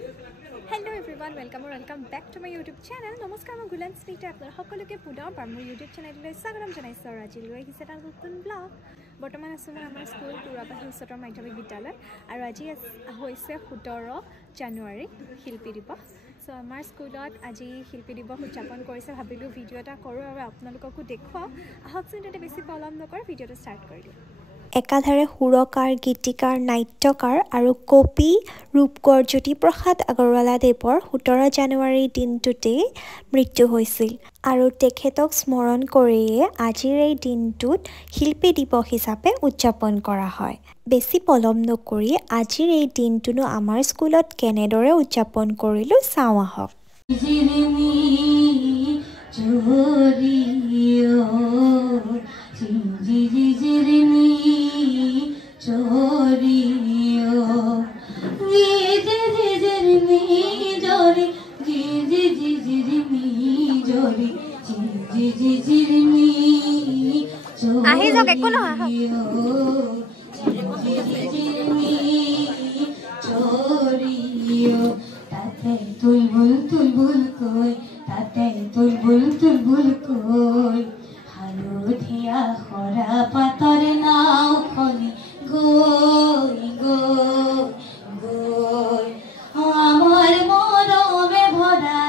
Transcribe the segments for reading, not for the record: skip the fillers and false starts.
Hello everyone, welcome back to my YouTube channel. Namaskar, মই গুলান স্মিতা আপোনাৰ সকলোকে পুনৰ মোৰ YouTube চেনেললৈ স্বাগতম জনাইছো আৰু আজি লৈ আহিছে এটা নতুন ব্লগ। বৰ্তমান আছো মই আমাৰ স্কুল তুৰাবাহী উচ্চতৰ মাধ্যমিক বিদ্যালয় আৰু আজি হৈছে 17 জানুৱাৰী শিল্পী দিৱস। সো আমাৰ স্কুলত আজি শিল্পী দিৱস উদযাপন কৰিছে, ভাবিলো ভিডিও এটা কৰোঁ আৰু আপোনালোককো দেখুৱাও। আহকচোন তেতে বেছি পলম নকৰি ভিডিওটো ষ্টাৰ্ট কৰি দিওঁ। একাধাৰে সুৰকাৰ, গীতিকাৰ, নাট্যকাৰ আৰু কবি ৰূপকোঁৱৰ জ্যোতিপ্ৰসাদ আগৰৱালাদেৱৰ 17 জানুৱাৰীৰ দিনটোতেই মৃত্যু হৈছিল আৰু তেখেতক স্মৰণ কৰিয়ে আজিৰ এই দিনটোত শিল্পী দিৱস হিচাপে উদযাপন কৰা হয়। বেছি পলম নকৰি আজিৰ এই দিনটোনো আমাৰ স্কুলত কেনেদৰে উদযাপন কৰিলো চাওঁ আহক। আহি যাওক, একো নহয়। তাতে তুলবুল কৈ হালধীয়া সৰা পাতৰ নাওখনি গৈ আমাৰ মৰমে ভৰা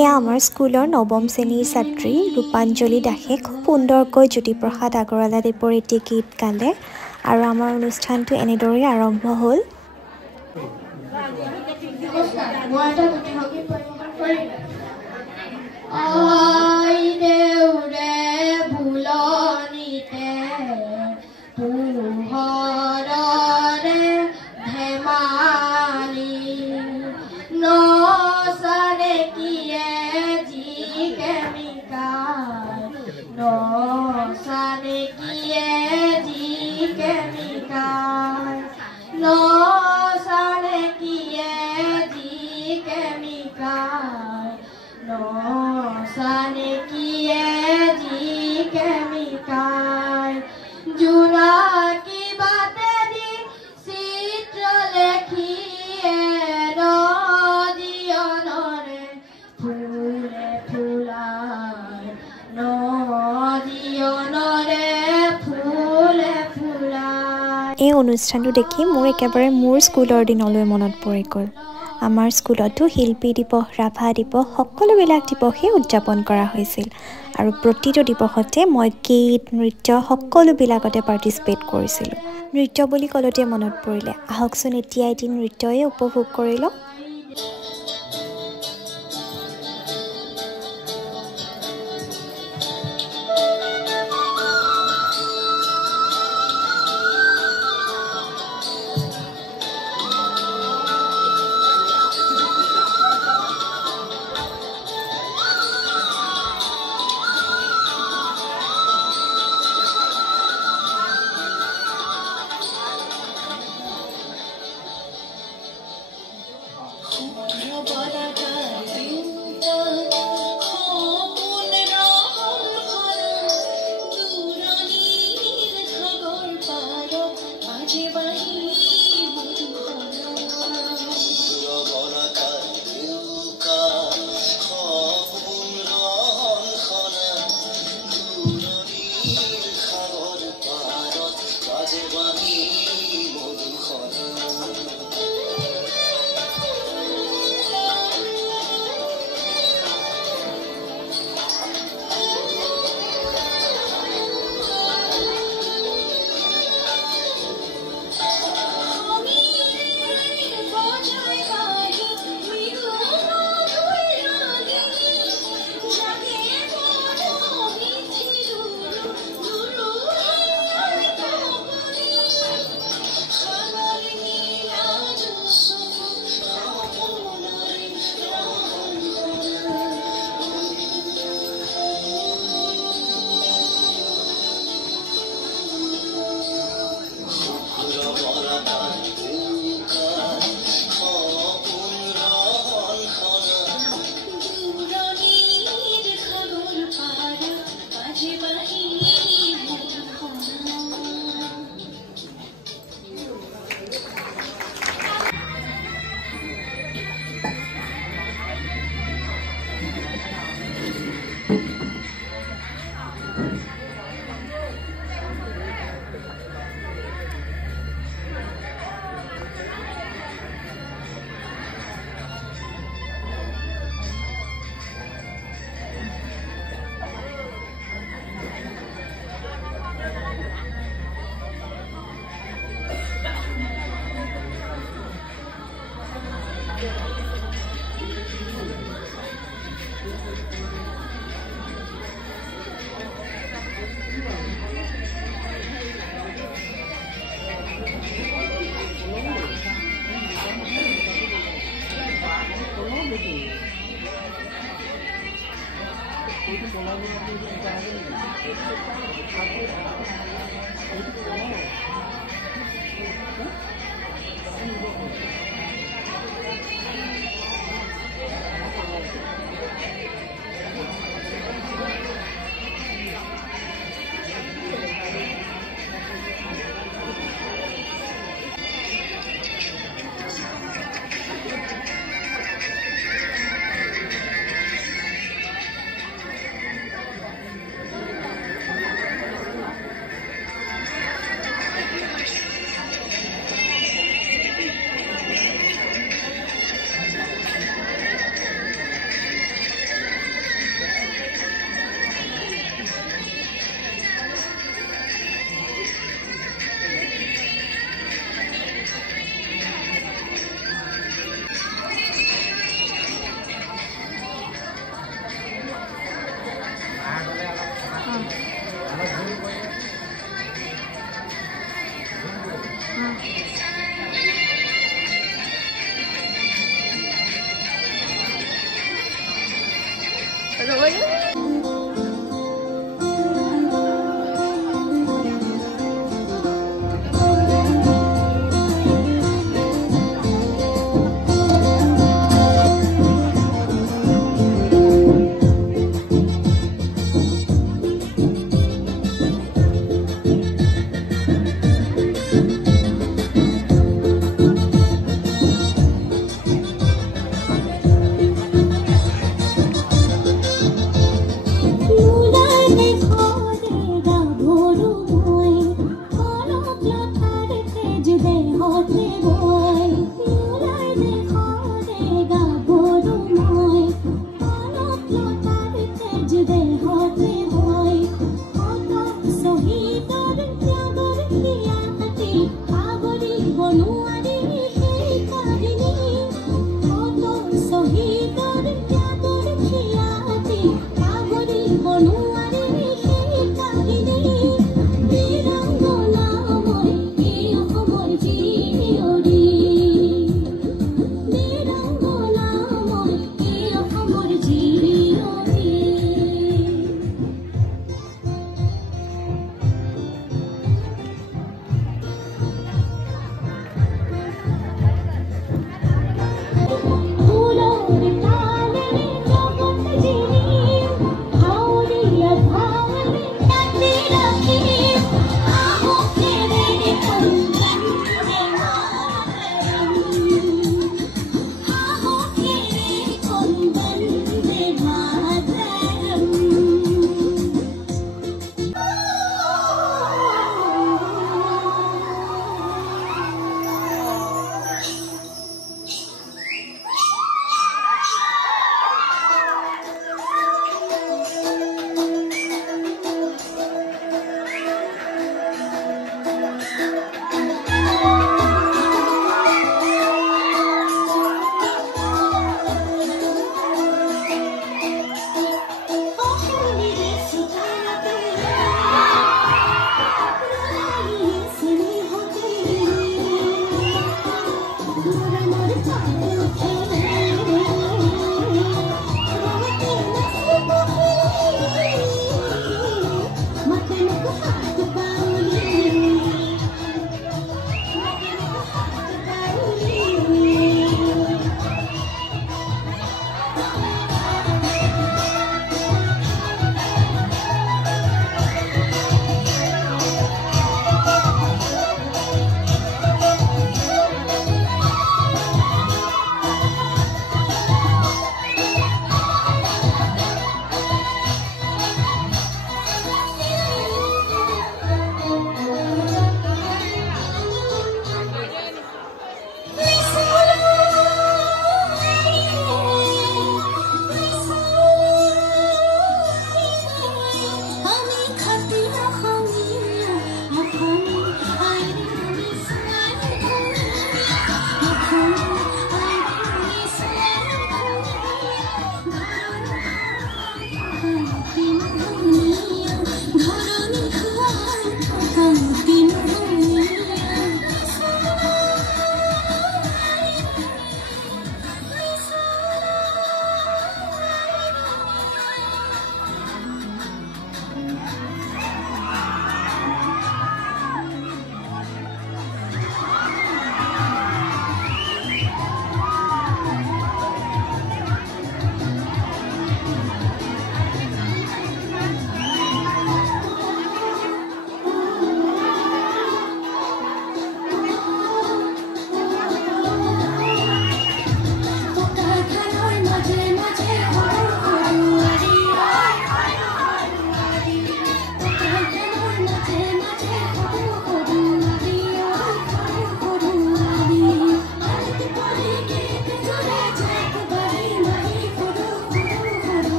এয়া আমাৰ স্কুলৰ নৱম শ্ৰেণীৰ ছাত্ৰী ৰূপাঞ্জলি দাসে খুব সুন্দৰকৈ জ্যোতিপ্ৰসাদ আগৰৱালাদেৱৰ এটি গীত গালে আৰু আমাৰ অনুষ্ঠানটো এনেদৰে আৰম্ভ হ'ল। এই অনুষ্ঠানটো দেখি মোৰ একেবাৰে মোৰ স্কুলৰ দিনলৈ মনত পৰি গ'ল। আমাৰ স্কুলতো শিল্পী দিৱস, ৰাভা দিৱস সকলোবিলাক দিৱসেই উদযাপন কৰা হৈছিল আৰু প্ৰতিটো দিৱসতে মই গীত, নৃত্য সকলোবিলাকতে পাৰ্টিচিপেট কৰিছিলোঁ। নৃত্য বুলি ক'লতে মনত পৰিলে, আহকচোন এতিয়া এটি নৃত্যই উপভোগ কৰি লওঁ।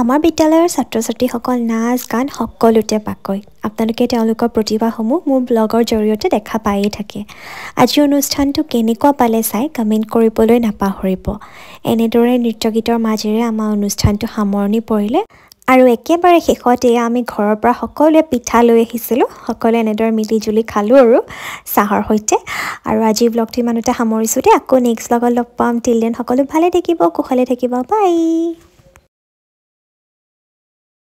আমাৰ বিদ্যালয়ৰ ছাত্ৰ-ছাত্ৰীসকল নাচ গান সকলোতে পাকই আপোনালোকে তেওঁলোকৰ প্ৰতিভাসমূহ মোৰ ব্লগৰ জৰিয়তে দেখা পায়েই থাকে আজি অনুষ্ঠানটো কেনেকুৱা পালে চাই কমেন্ট কৰিবলৈ নাপাহৰিব এনেদৰে নৃত্য গীতৰ মাজেৰে আমাৰ অনুষ্ঠানটো সামৰণি পৰিলে আৰু একেবাৰে শেষতে আমি ঘৰৰ পৰা সকলোৱে পিঠা লৈ আহিছিলোঁ সকলোৱে এনেদৰে মিলি জুলি খালোঁ আৰু চাহৰ সৈতে আৰু আজি ব্লগটো ইমানতে সামৰিছোঁ দে আকৌ নেক্সট ব্লগত লগ পাম টিল দেন সকলো ভালে থাকিব কুশলে থাকিব বাই